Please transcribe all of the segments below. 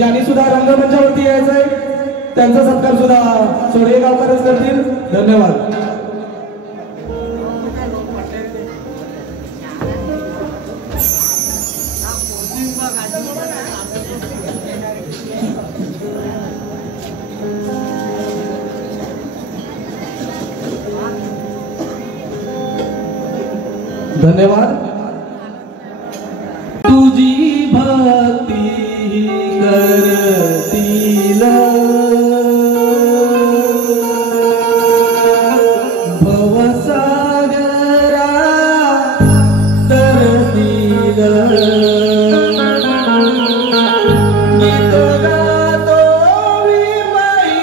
यांनी सुद्धा रंगमंचावरती यायचंय, त्यांचा सत्कार सुद्धा सोडेगावकरच करतील. धन्यवाद. धन्यवाद. तुझी भक्ती करतील भवसागरा तरतील गीत गातो विमई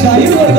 शाहीर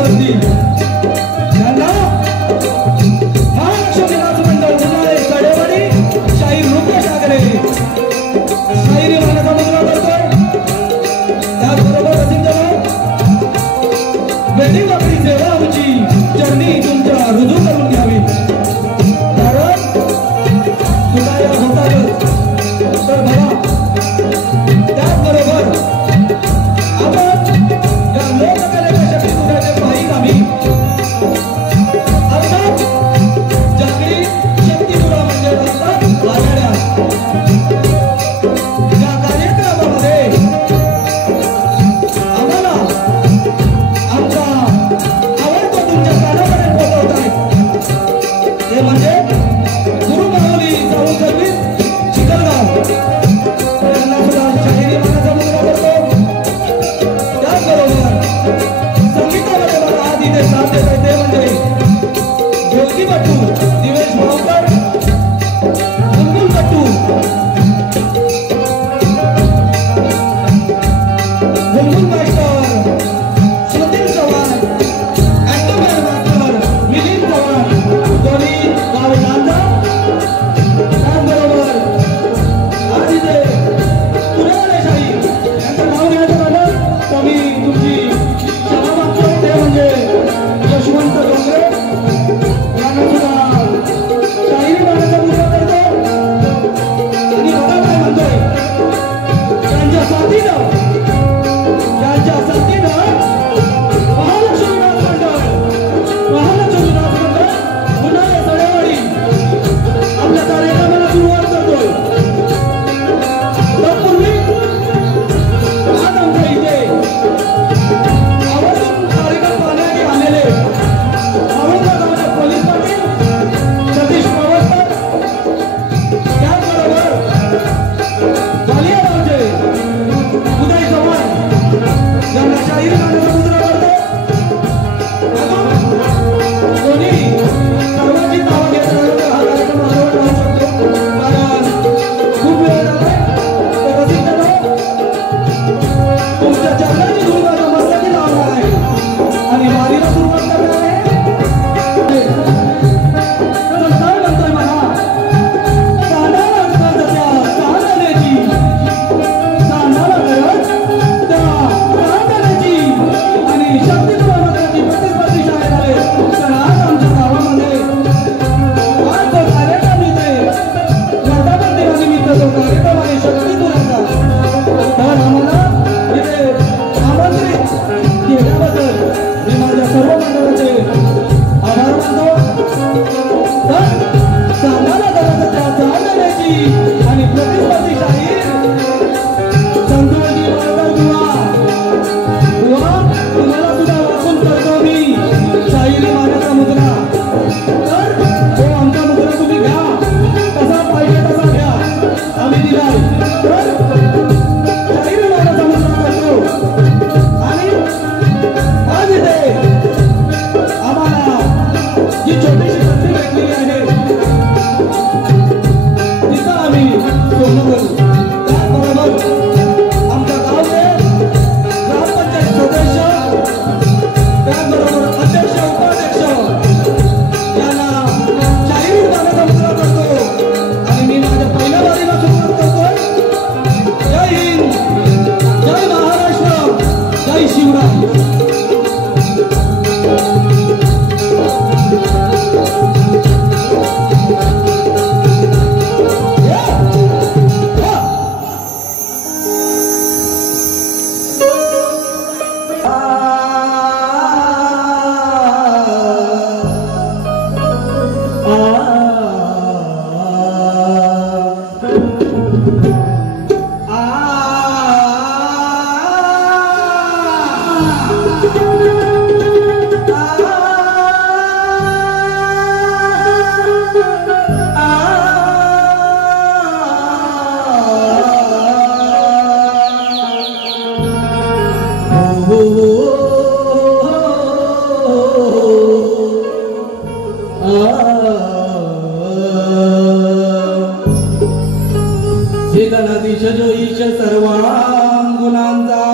सर्वांगुणांचा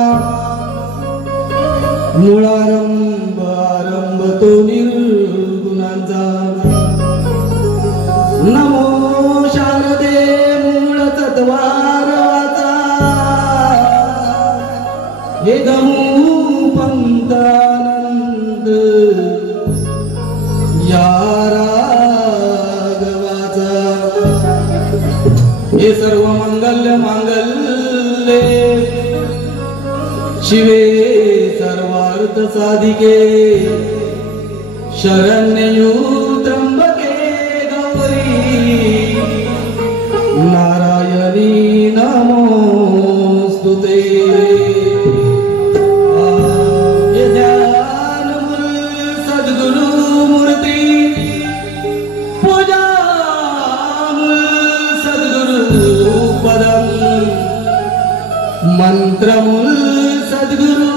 मूळारंभ आरंभ तो निर्गुणांचा नमो शारदे मूळ तत्वार वाचा हे गमू पंतानंद या राघवाचा हे सर्व मंगल्य मांगल्ये शिवे सर्वार्थ साधिके शरण्यू त्र्यंबके गौरी नारायणी नमोस्तुते सद्गुरु मूर्ती पूजा सद्गुरु पदम मंत्रमुल सद्गुरु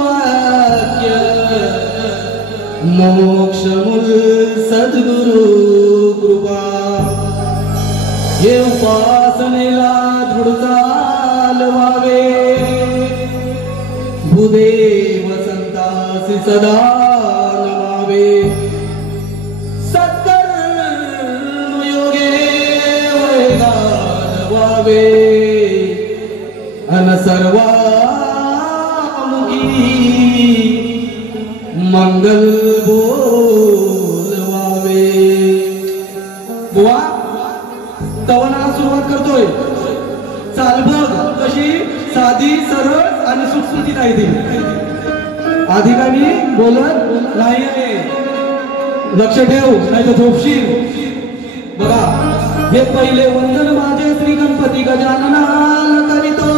वाक्य मोक्षमुल सद्गुरु कृपा हे उपासनेला दृढ चालवावे भूदेव संतासी सदा नमावे सत्कर्म योगे वैगानवावे अन सर्वामुखी मंगल बोलवावे बुवा तवनाला सुरुवात करतोय चाल बघ कशी साधी सरळ आणि सुटसुटीत आहे ती आधी का मी बोलत नाही लक्ष ठेव नाही तर झोपशील बघा हे पहिले वंदन माझे श्री गणपती गजाननाला करीतो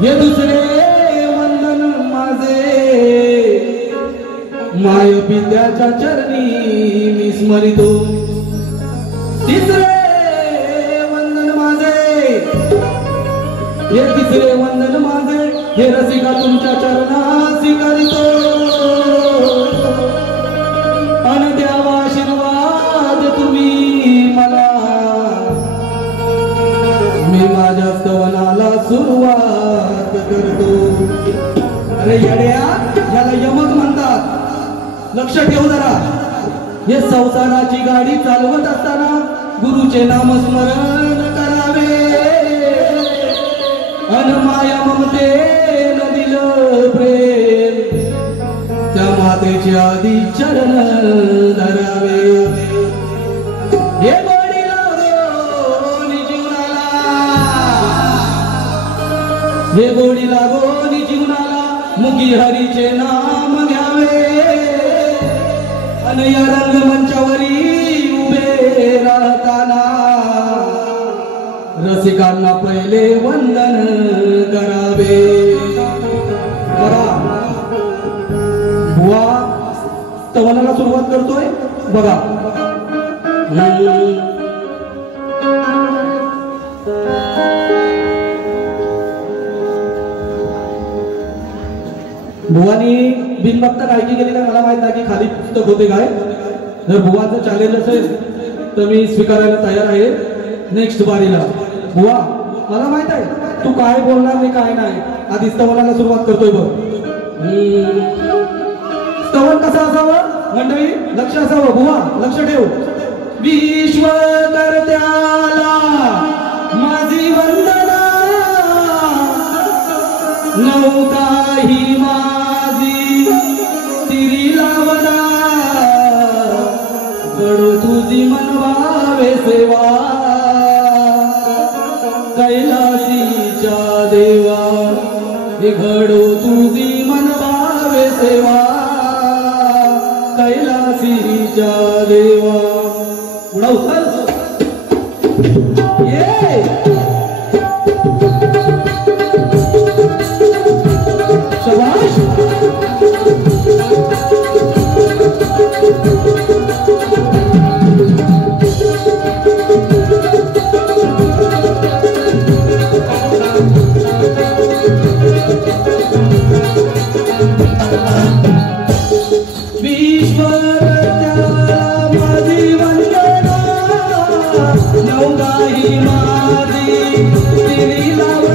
हे दुसरे वंदन माझे माय पित्याच्या चरणी मी स्मरितो तिसरे वंदन माझे हे तिसरे वंदन माझे हे रसिका तुमच्या चरणासी करीतो अन द्यावा आशीर्वाद तुम्ही मला मी माझ्या स्तवनाला सुरुवात करतो अरे येड्या याला यमक म्हणतात लक्ष ठेव जरा हे संसाराची गाडी चालवत असताना गुरुचे नामस्मरण करावे अन माया ममतेनं दिलं प्रेम त्या मातेचे आधी चरण धरावे हे गोडी लागोनी जीवनाला हे गोडी लागोनी जीवनाला मुखी हरीचे नाम घ्यावे आणि या रंगमंचावरी उभे राहताना रसिकांना पहिले वंदन करावे बघा बुवा स्तवनाला सुरुवात करतोय बघा बुवानी बिनबक्ता गायकी केली काय मला माहित नाही की खाली पुस्तक होते काय जर बुवाचं चॅलेंज असेल तर मी स्वीकारायला तयार आहे नेक्स्ट बारीला बुवा मला माहित आहे तू काय बोलणार नाही काय नाही आधी स्तवनाला सुरुवात करतोय बघ स्तवन कसं असावं मंडळी लक्ष असावं बुवा लक्ष ठेव विश्वकर्त्याला माझी वंदना नौका ही माझी तिरी लावना घडो तुझी मनवावे सेवा कैलासीच्या देवा घडो तुझी मनवावे सेवा कैलासीच्या देवा पुढा उचल ये शाबाश माझी माझी तिरी लाव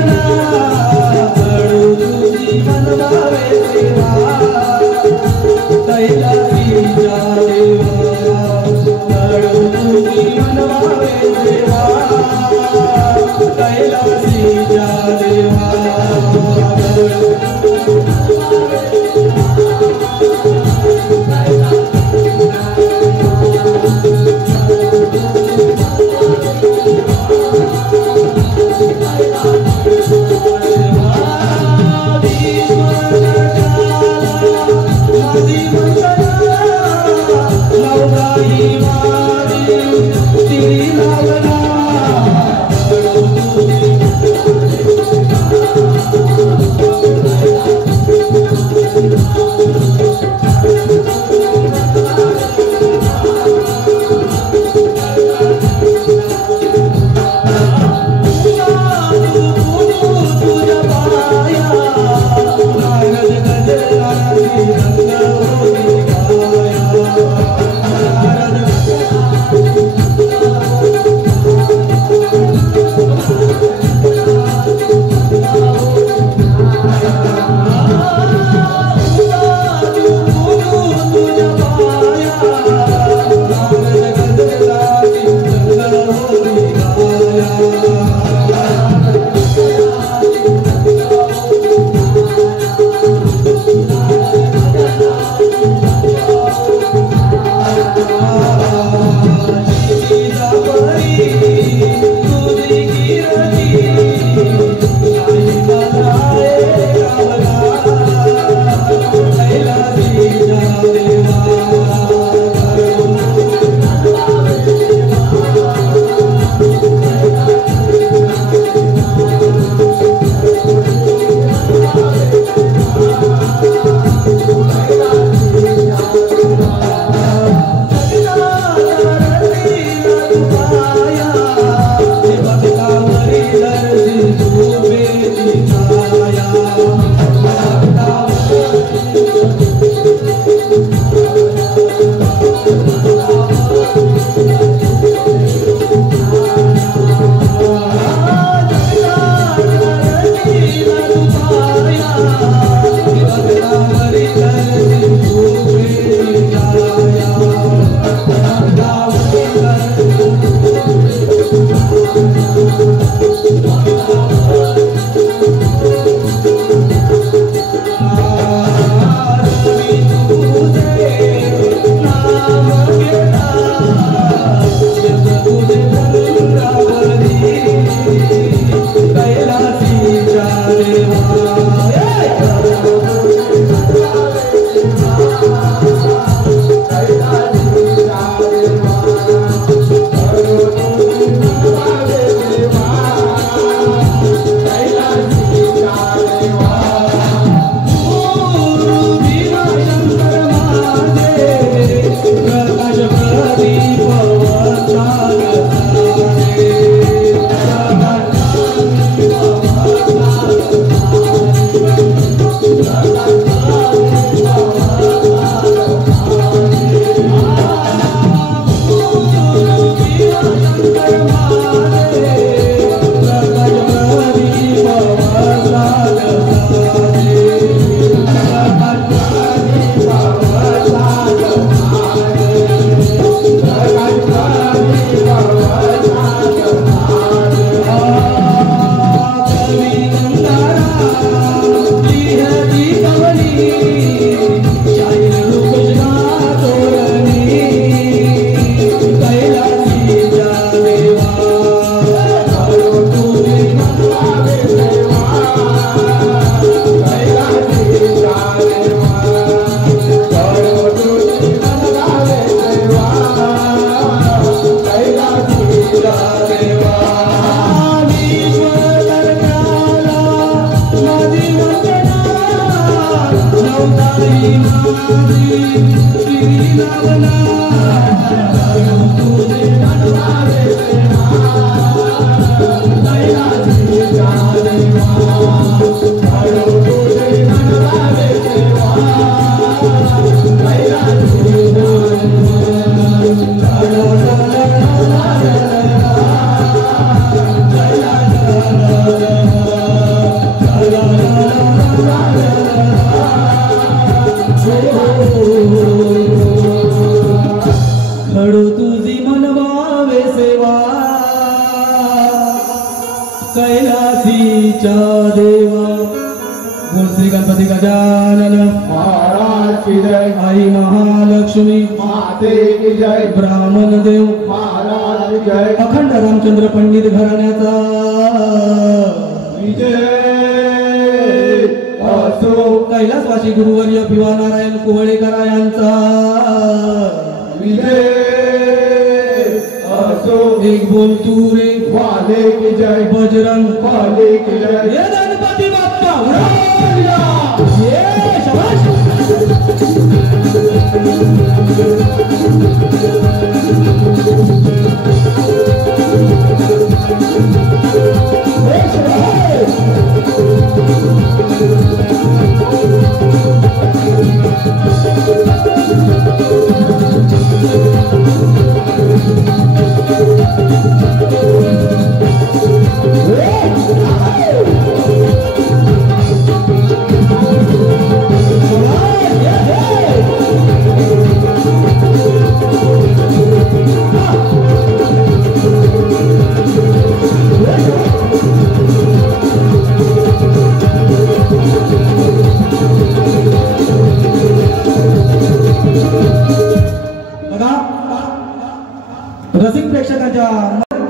रसिक प्रेक्षकांच्या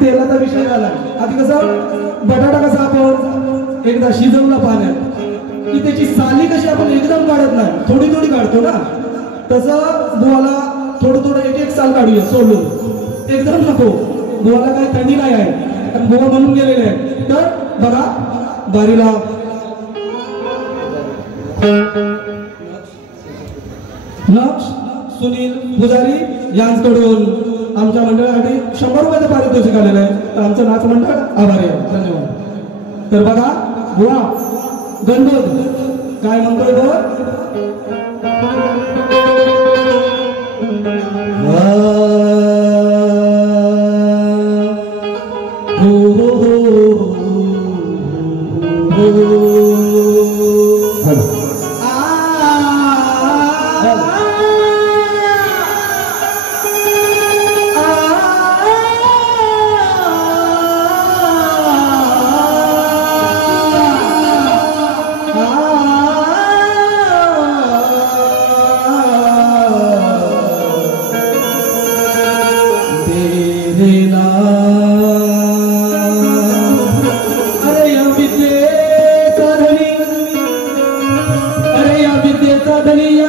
तेलाचा विषय झाला. आधी कसं बटाटा कसा आपण एकदा शिजवला पाण्यात की त्याची साली कशी आपण एकदम काढत नाही, थोडी थोडी काढतो ना, तसं बुवाला थोडं थोडं एक एक साल काढूया सोडून, एकदम नको. बुवाला काही थंडी नाही आहे कारण बुवा म्हणून गेलेले आहे. तर बघा बारीला नक्ष सुनील पुजारी यांच्याकडून आमच्या मंडळासाठी 100 रुपयाचं पारितोषिक आलेलं आहे. तर आमचं नाच मंडळ आभारी आहे. धन्यवाद. तर बघा बुवा गणपत काय म्हणतोय बघ.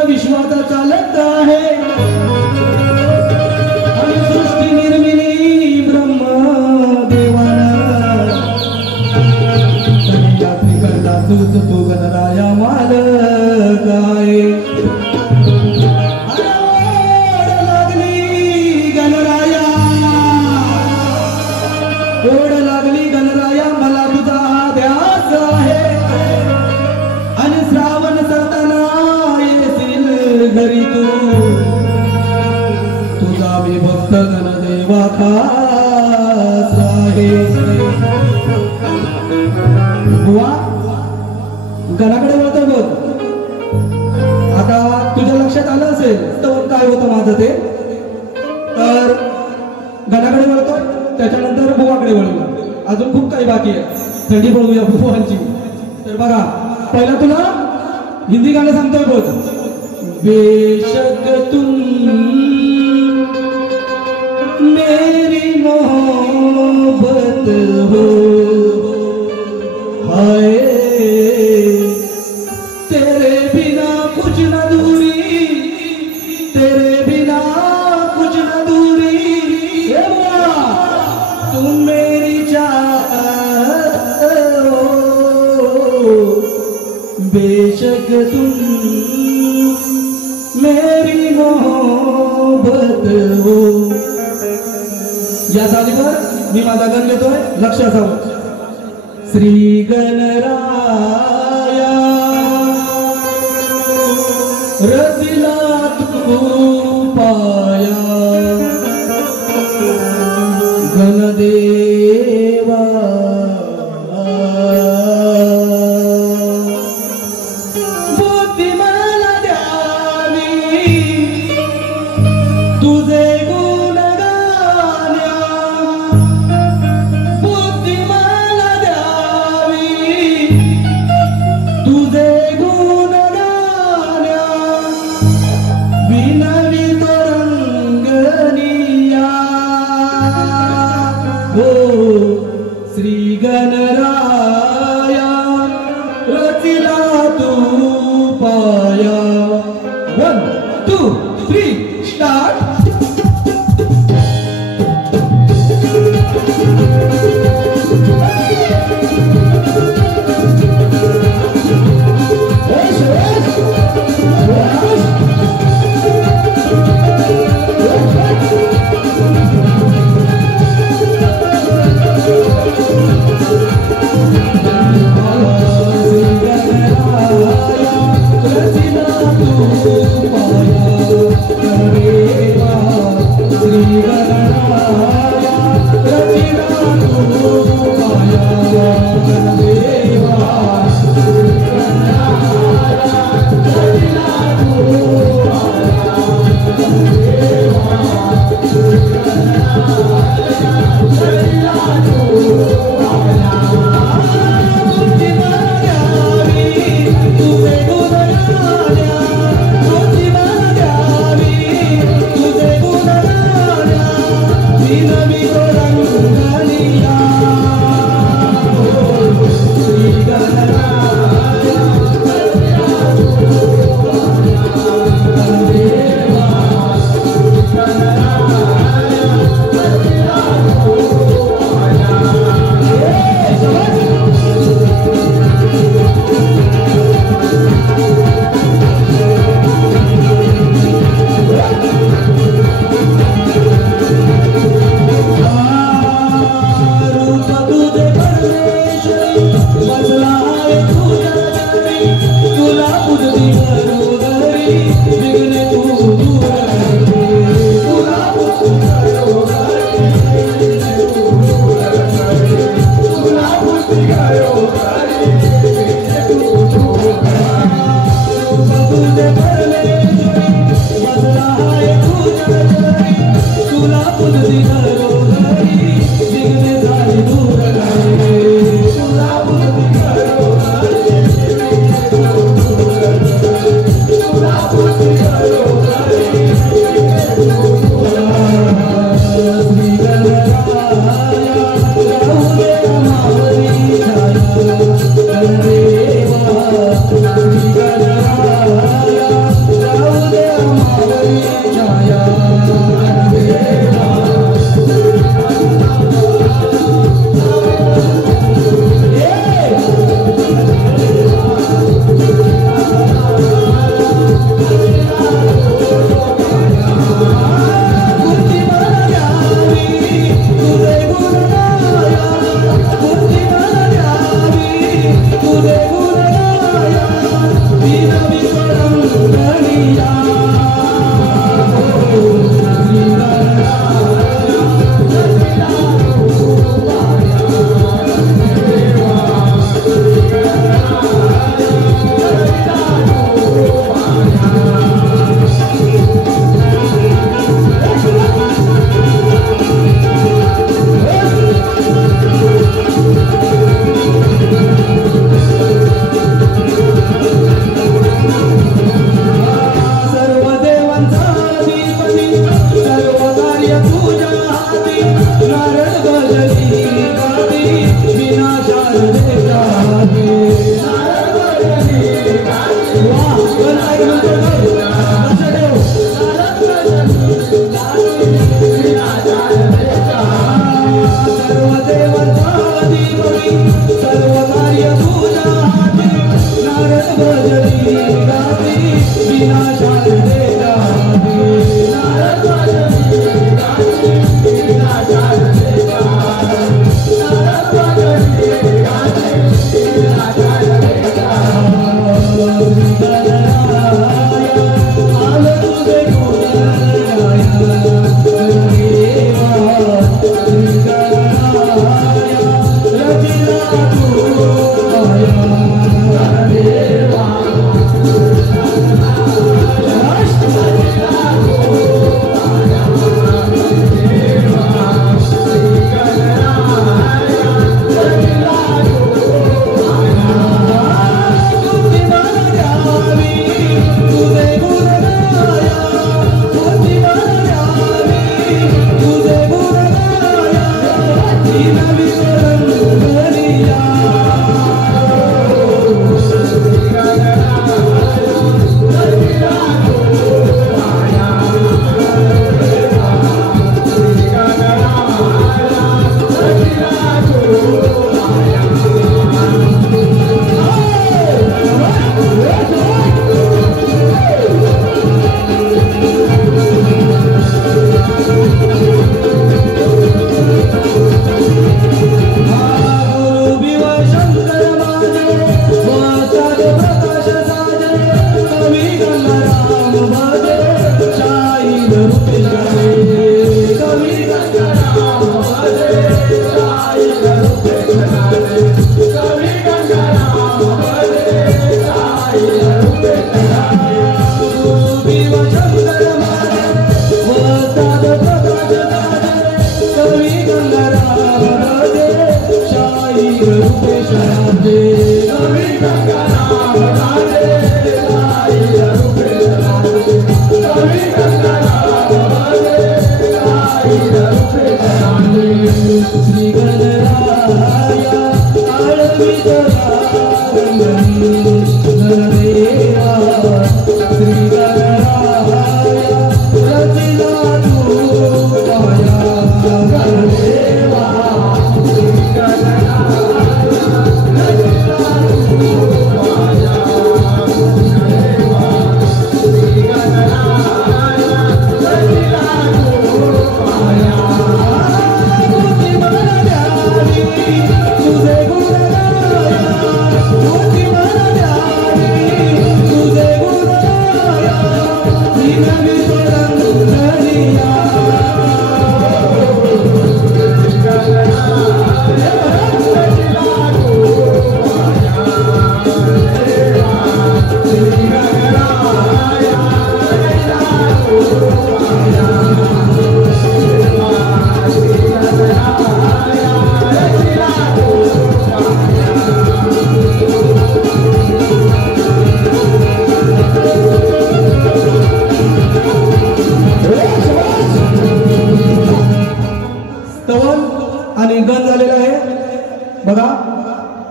विश्वाचा चालक आहे आणि सृष्टी निर्मिली ब्रह्मदेवाना यात्री करता तूच तू गणराया मालक आहे. ओढ लागली गणराया, ओढ लागली गणराया, मला तुझा ध्यास आहे आणि श्रावण सरताना घरी तू तुझा मी भक्त गणदेवा खास आहे. बुवा गणाकडे वळतोय बघ. आता तुझ्या लक्षात आलं असेल तर काय होतं माझं ते. तर गणाकडे वळतोय, त्याच्यानंतर बुवाकडे वळलो. अजून खूप काही बाकी आहे. थंडी पडूया बुवांची. तर बघा पहिला तुला हिंदी गाणं सांगतोय बघ. बेशक तुम मेरी मोहब्बत हो, हाय तेरे बिना कुछ न दूरी, तेरे बिना कुछ न दूरी, तुम मेरी चाहत हो, बेशक तुम मेरी मोहब्बत हो. या चालीवर मी माझा गण घेतोय, लक्ष असावं. श्री गणराया रसिला तू पाया, गणदेवा तुझे गुण गाण्या, बुद्धी मला द्यावी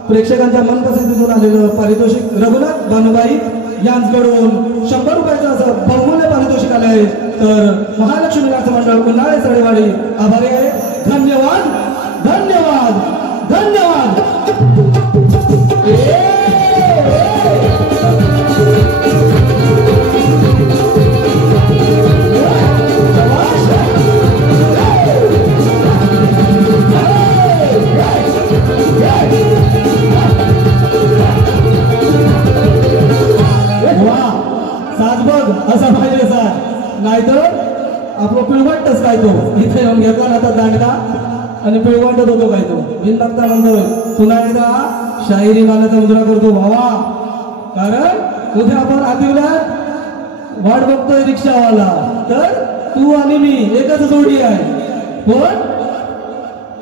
प्रेक्षकांच्या मनपसंतीतून आलेलं पारितोषिक रघुनाथ भानुबाई यांच्याकडून 100 रुपयाचं असं बहुमूल्य पारितोषिक आलं आहे। तर महालक्ष्मी नाट्य मंडळ उन्हाळे सडेवाडी आभारी आहे। धन्यवाद धन्यवाद धन्यवाद। असं पाहिजे सर, नाहीतर आपलं पिळवटच काय तो इथे येऊन घेतला ना तर दांडगा आणि पिळवटच होतो काय तो बिनबगता म्हणतोय। पुन्हा एकदा शाहिरी मानाचा मुद्रा करतो भावा, कारण उद्या आपण आदिवल्यात वाट बघतोय रिक्षावाला, तर तू आणि मी एकच जोडी आहे। पण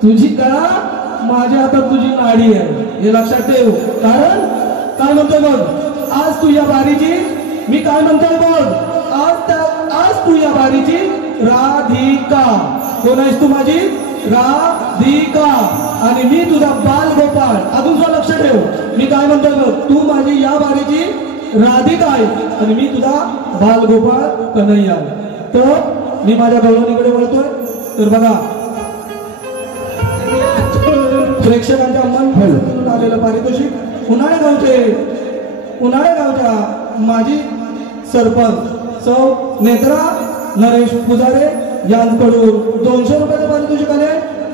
तुझी कळा माझ्या हातात तुझी नाडी आहे हे लक्षात ठेव। कारण काय म्हणतोय बघ, आज तू या बारीची, मी काय म्हणतोय बघ, आज तू या बारीची राधिका। कोण आहेस तू माझी राधिका आणि मी तुझा बाल गोपाळ। अजून सुद्धा लक्ष ठेव, मी काय म्हणतोय बघ, तू माझी या बारीची राधिका आहे आणि मी तुझा बालगोपाळ कन्हैया. तर मी माझ्या गवळणीकडे वळतोय. तर बघा प्रेक्षकांच्या मन आलेलं पारितोषिक उन्हाळे गावच्या माजी सरपंच सौ नेत्रा नरेश पुजारे यांच्याकडून 200 रुपयाचं पारितोषिक आले.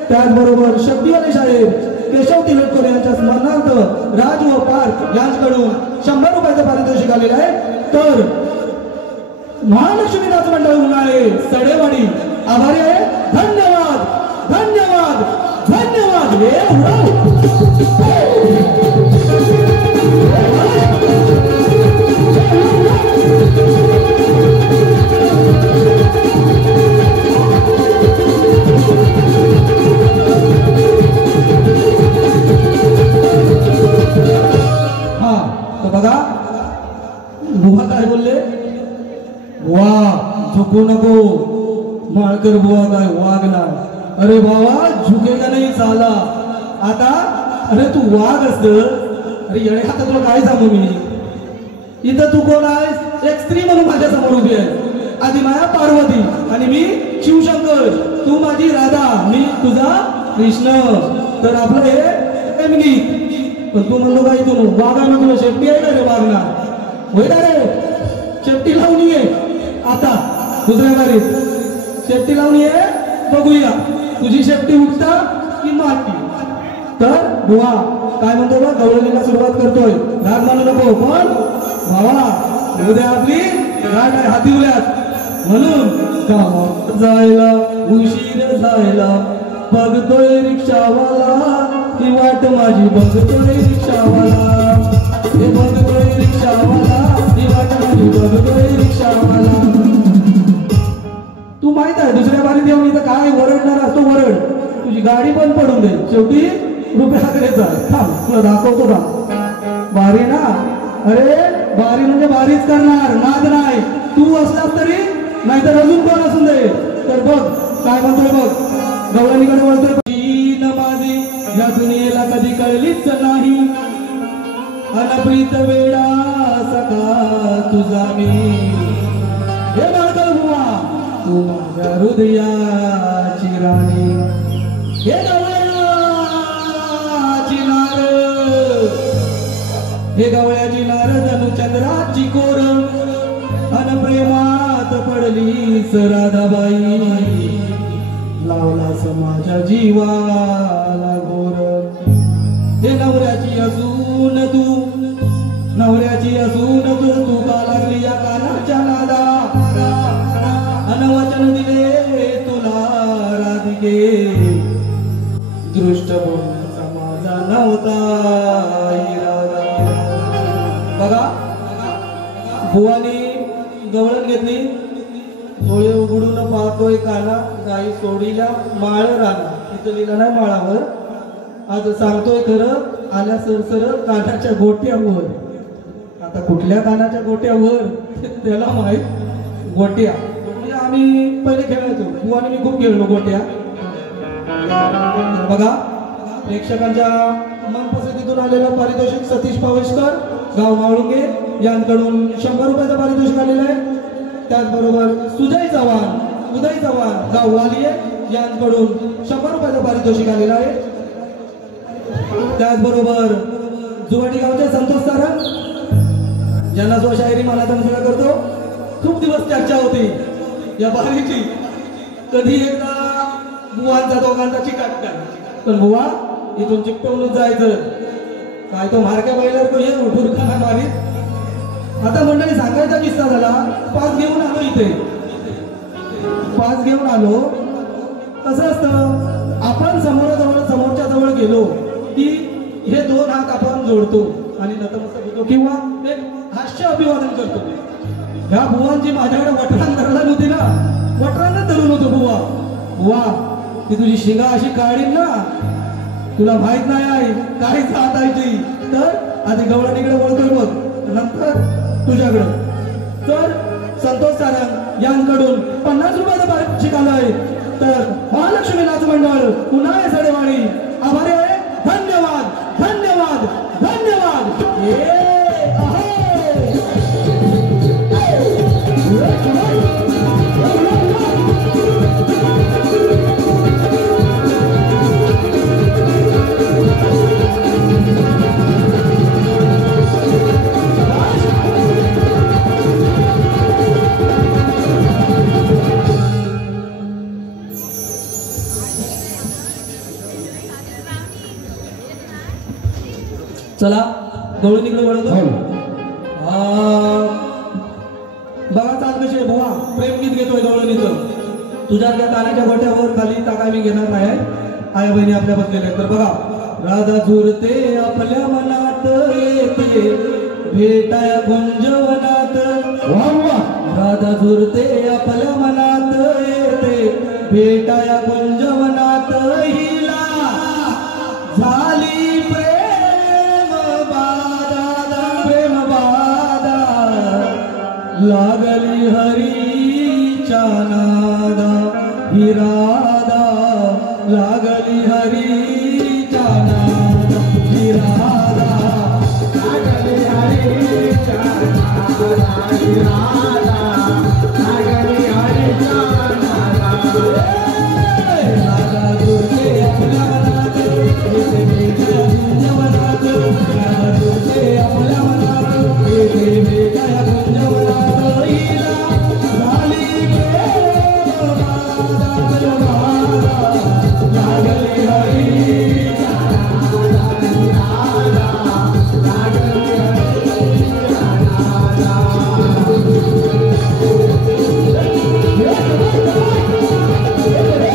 त्याचबरोबर शक्तिवाले साहेब केशव तिलटकर यांच्या स्मरणार्थ राज व पार्क यांच्याकडून 100 रुपयाचं पारितोषिक आलेलं आहे. तर महालक्ष्मी नाच मंडळ उन्हाळे सडेवाडी आभारी आहे. धन्यवाद धन्यवाद धन्यवाद. हा तर बघा बुवा काय बोलले. वा झुकू नको माळकर बुवा काय वागणार. अरे बाबा झुकेगा नाही चाला. आता अरे तू वाघ असत. अरे येणे आता तुला काय सांगू मी. इथं तू कोण आहेस. एक स्त्री म्हणून माझ्या समोर उभी आहे. आधी माया पार्वती आणि मी शिवशंकर. तू माझी राधा मी तुझा कृष्ण. तर आपलं हे गीत. पण तू म्हणलो काय तू वाघानं तुला शेपटी आहे का रे वागणार. होय का रे. शेपटी लावून ये. आता दुसऱ्या बारीत शेपटी लावून ये. बघूया तुझी शेपटी उठता की माती. तर बुवा काय म्हणतो बा गवळणीला सुरुवात करतोय. राग मानू नको. पण भावा उद्या आपली राग आहे हाती उल्यात. म्हणून गावात जायला उशीर झाला. बघतोय रिक्षावाला ही वाट माझी. बघतोय रिक्षावाला हे बघतोय रिक्षावाला ही वाट माझी. बघतोय रिक्षावाला. तू माहित आहे दुसऱ्या बारीत येऊन इथं काय वरडणार असतो. वरड तुझी गाडी पण पडून दे. शेवटी रुपयाकडेचा थांब तुला दाखवतो का बारी ना. अरे बारी म्हणजे बारीच करणार नाद नाही. तू असलास तरी नाहीतर अजून कोण असून दे. तर बघ काय म्हणतोय बघ. गवळणीकडे बोलतोय. माझी या दुनियेला कधी कळलीच नाही. अनप्रीत वेडा सखा तुझा मी. हे बाळकर बुवा तू माझ्या हृदयाची राणी. हे गवळ्याची नार हे गवळ्याची नार जणू चंद्राची कोर. अनप्रेमात पडलीस राधाबाई. लावलास माझ्या जीवाला गोर. हे नवऱ्याची असून तू का लागली या कानाच्या नादा. अनवचन दिले तुला राधिके. दृष्ट बोलण्याचा माझा नव्हता इरादा. बघा बुवानी गवळण घेतली. डोळे उघडून पाहतोय काना. गाई सोडीला माळ राना. तिथं लिहिलं नाही माळावर. आज सांगतोय खरं आल्या सरसर कानाच्या गोट्यावर. आता कुठल्या कानाच्या गोट्यावर त्याला माहित. गोट्या म्हणजे आम्ही पहिले खेळायचो. बुवाने मी खूप खेळलो गोट्या. बघा प्रेक्षकांच्या मनपसंतीतून आलेलं पारितोषिक सतीश पावेशकर गाव माळुंगे यांकडून 100 रुपयाचं पारितोषिक आलेलं आहे. त्याचबरोबर उदय चव्हाण गाव वालिये यांकडून 100 रुपयाचं पारितोषिक आलेलं आहे. त्याचबरोबर जुवाडी गावचे संतोष सारंग ज्यांना जो शायरी मानाचा मुजरा करतो. खूप दिवस चर्चा होती या बारीची. कधी एकदा बुवांचा दोघांचा चिकाट. पण बुवा इथून चिपटवूनच जायचं. काय तो मारक्या बैलावर तो ये उठून खाना मारीत. आता मंडळी सांगायचा किस्सा झाला. पास घेऊन आलो इथे. पास घेऊन आलो. कसं असतं आपण समोरच्या जवळ गेलो की हे 2 हात आपण जोडतो आणि नतमस्तक होतो किंवा एक हास्य अभिवादन करतो. ह्या बुवांची माझ्याकडे वटरान धरला नव्हती ना. वटरांना धरून होतो. बुवा ती तुझी शिंगा अशी काढीन ना तुला माहित नाही आहे काय साधायची. तर आधी गवळणीकडे वळतोय बघ. नंतर तुझ्याकडं. तर संतोष सारंग यांकडून 50 रुपयाचं पारितोषिक आलंय. तर महालक्ष्मी नाच मंडळ उन्हाळे सडेवाडी आभारी आहे. धन्यवाद धन्यवाद धन्यवाद. डोळे निकडे वळवतो. बघा चाल कशी आहे बुवा, प्रेम गीत घेतोय गवळणीचं. तुझ्या त्या तानाच्या गोट्यावर खाली टाका मी घेणार नाही. आया बहिणी आपल्या बसलेल्या आहेत. तर बघा, राधा झुरते आपल्या मनात येते भेटाया गुंजवनात. राधा झुरते आपल्या मनात येते भेटाया गुंजवनात. हिला झाली प्रेम बाधा, प्रेम बाधा लागली हरीच्या नादा. ही राधा लागली हरीच्या नादा. ही राधा लागली हरीच्या नादा. ही राधा लागली हरीच्या नादा. राधा झुरते आपल्या मनात येते भेटाया गुंजवनात. राधा झुरते आपल्या मनात येते भेटाया गुंजवनात. हिला झाली प्रेम बाधा, लागली हरीच्या नादा. लागली हरीच्या नादा.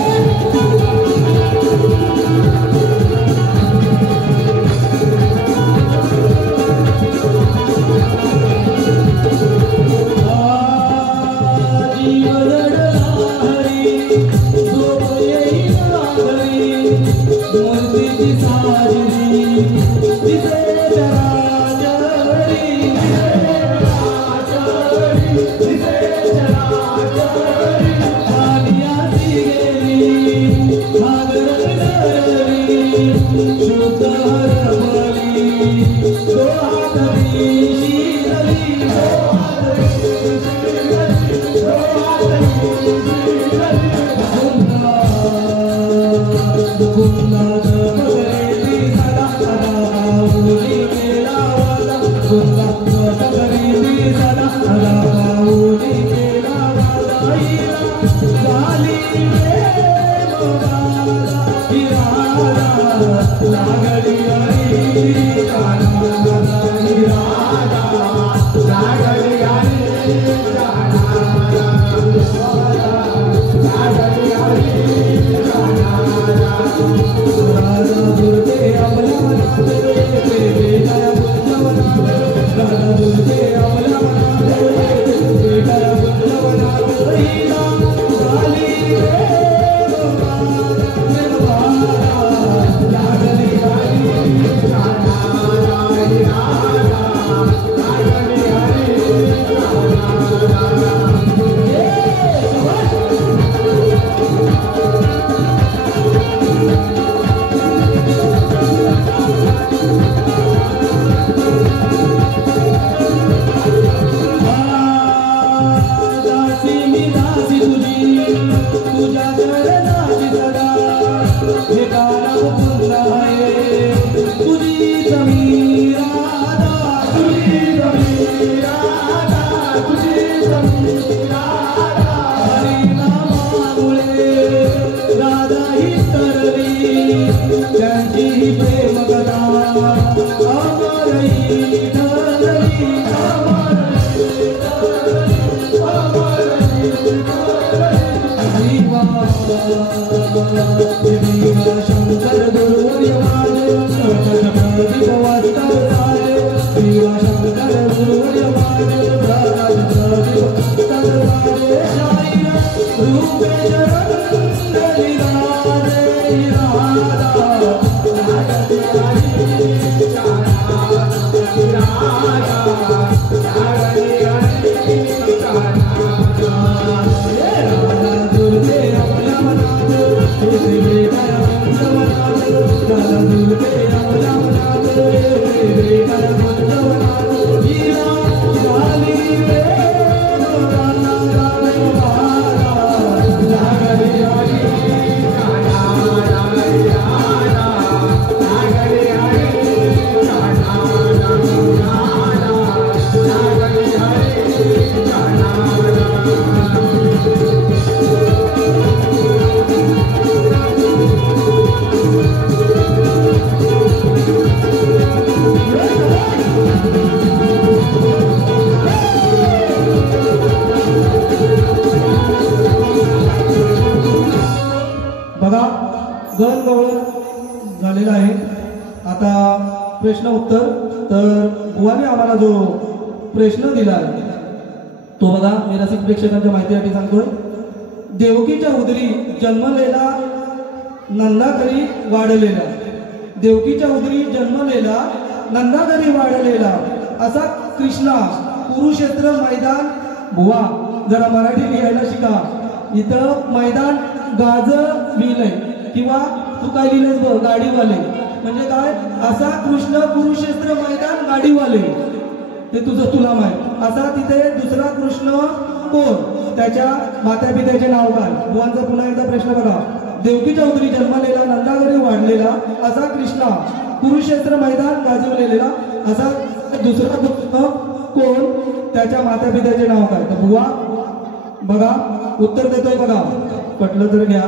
प्रश्न उत्तर. तर बुवाने आम्हाला जो प्रश्न दिला तो बघा, मी रसिक प्रेक्षकांच्या माहितीसाठी सांगतोय. देवकीच्या उदरी जन्मलेला नंदाघरी वाढलेला, देवकीच्या उदरी जन्मलेला नंदाघरी वाढलेला असा कृष्णा कुरुक्षेत्र मैदान. बुवा जरा मराठी लिहायला शिका. इथं मैदान गाजविले किंवा तू काय लिहिलेस बघ, गाडीवाले म्हणजे काय, असा कृष्ण कुरुक्षेत्र मैदान गाडीवाले, ते तुझं तुला माहित. असा तिथे दुसरा कृष्ण कोण, त्याच्या माता पित्याचे नाव काय. बुवांचा पुन्हा एकदा प्रश्न बघा. देवकीच्या उदरी जन्मलेला नंदाघरी वाढलेला असा कृष्णा कुरुक्षेत्र मैदान गाजवलेला असा दुसरा कृष्ण कोण, त्याच्या माता पित्याचे नाव काय. तर बुवा बघा उत्तर देतोय बघा, पटलं तर घ्या.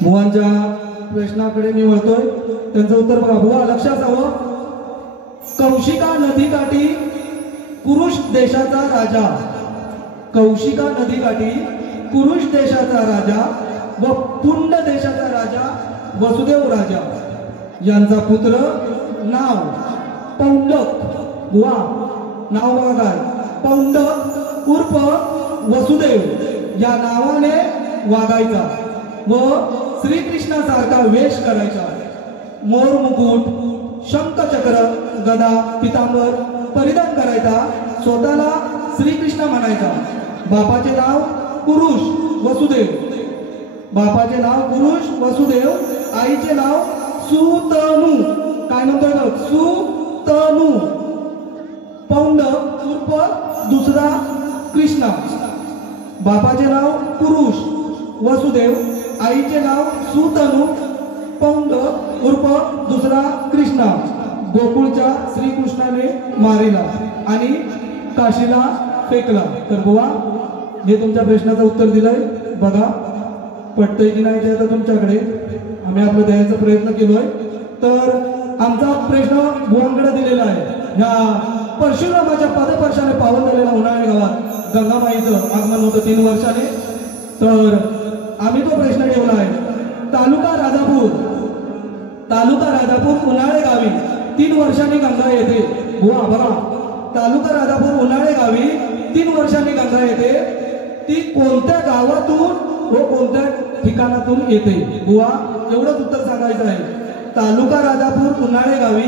बुवांच्या प्रश्नाकडे मी वळतोय, त्यांचं उत्तर बघा. बुवा लक्षात हवं. कौशिका नदीकाठी कुरुष देशाचा राजा, कौशिका नदीकाठी कुरुष देशाचा राजा व पुंड देशाचा राजा वसुदेव राजा यांचा पुत्र नाव पौंडक. बुवा नाव बघा काय, पौंडक उर्फ वसुदेव या नावाने वागायचा व श्रीकृष्णासारखा वेश करायचा. मोर मुकुट, शंखचक्र, गदा, पितांबर परिधान करायचा. स्वतःला श्रीकृष्ण म्हणायचा. बापाचे नाव पुरुष वसुदेव, बापाचे नाव पुरुष वसुदेव, आईचे नाव सुतनु. काय म्हणतोय बघ, सुतनु. पौंडक उर्फ दुसरा कृष्णा. बापाचे नाव पुरुष वसुदेव, आईचे नाव सुतनु, पौंडक उर्फ दुसरा कृष्णा गोकुळच्या श्रीकृष्णाने मारिला आणि काशीला फेकला. तर बुवा हे तुमच्या प्रश्नाचं उत्तर दिलंय. बघा पटतंय की नाही ते आता तुमच्याकडे. आम्ही आपलं द्यायचा प्रयत्न केलोय. तर आमचा प्रश्न बुवांकडे दिलेला आहे. ह्या परशुरामाच्या पदस्पर्शाने पावन झालेल्या उन्हाळे गावात गंगामाईचं आगमन होतं 3 वर्षाने. तर आम्ही तो प्रश्न ठेवला आहे. तालुका राजापूर, तालुका राजापूर उन्हाळे गावी 3 वर्षांनी गंगा येते. बुवा बघा, तालुका राजापूर उन्हाळे गावी 3 वर्षांनी गंगा येते. ती कोणत्या गावातून व कोणत्या ठिकाणातून येते. बुवा एवढंच उत्तर सांगायचं आहे. तालुका राजापूर उन्हाळे गावी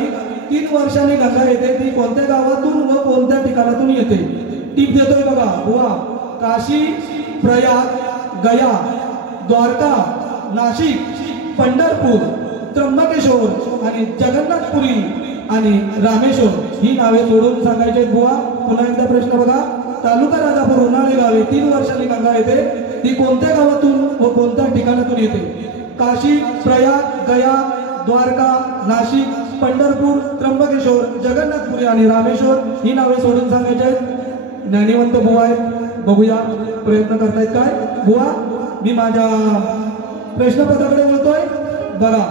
3 वर्षांनी गंगा येते. ती कोणत्या गावातून व कोणत्या ठिकाणातून येते. टीप देतोय बघा. बुवा काशी, प्रयाग, गया, द्वारका, नाशिक, पंढरपूर, त्र्यंबकेश्वर आणि जगन्नाथपुरी आणि रामेश्वर ही नावे सोडून सांगायचे. बुवा पुन्हा एकदा प्रश्न बघा. तालुका राजापूर उन्हाळे गावी 3 वर्षांनी गंगा येते. ती कोणत्या गावातून व कोणत्या ठिकाणातून येते. काशी, प्रयाग, गया, द्वारका, नाशिक, पंढरपूर, त्र्यंबकेश्वर, जगन्नाथपुरी आणि रामेश्वर ही नावे सोडून सांगायचे. ज्ञानिवंत बुवा आहेत, बघूया प्रयत्न करतायत काय. बुवा मी माझ्या प्रश्नपत्राकडे बोलतोय बघा.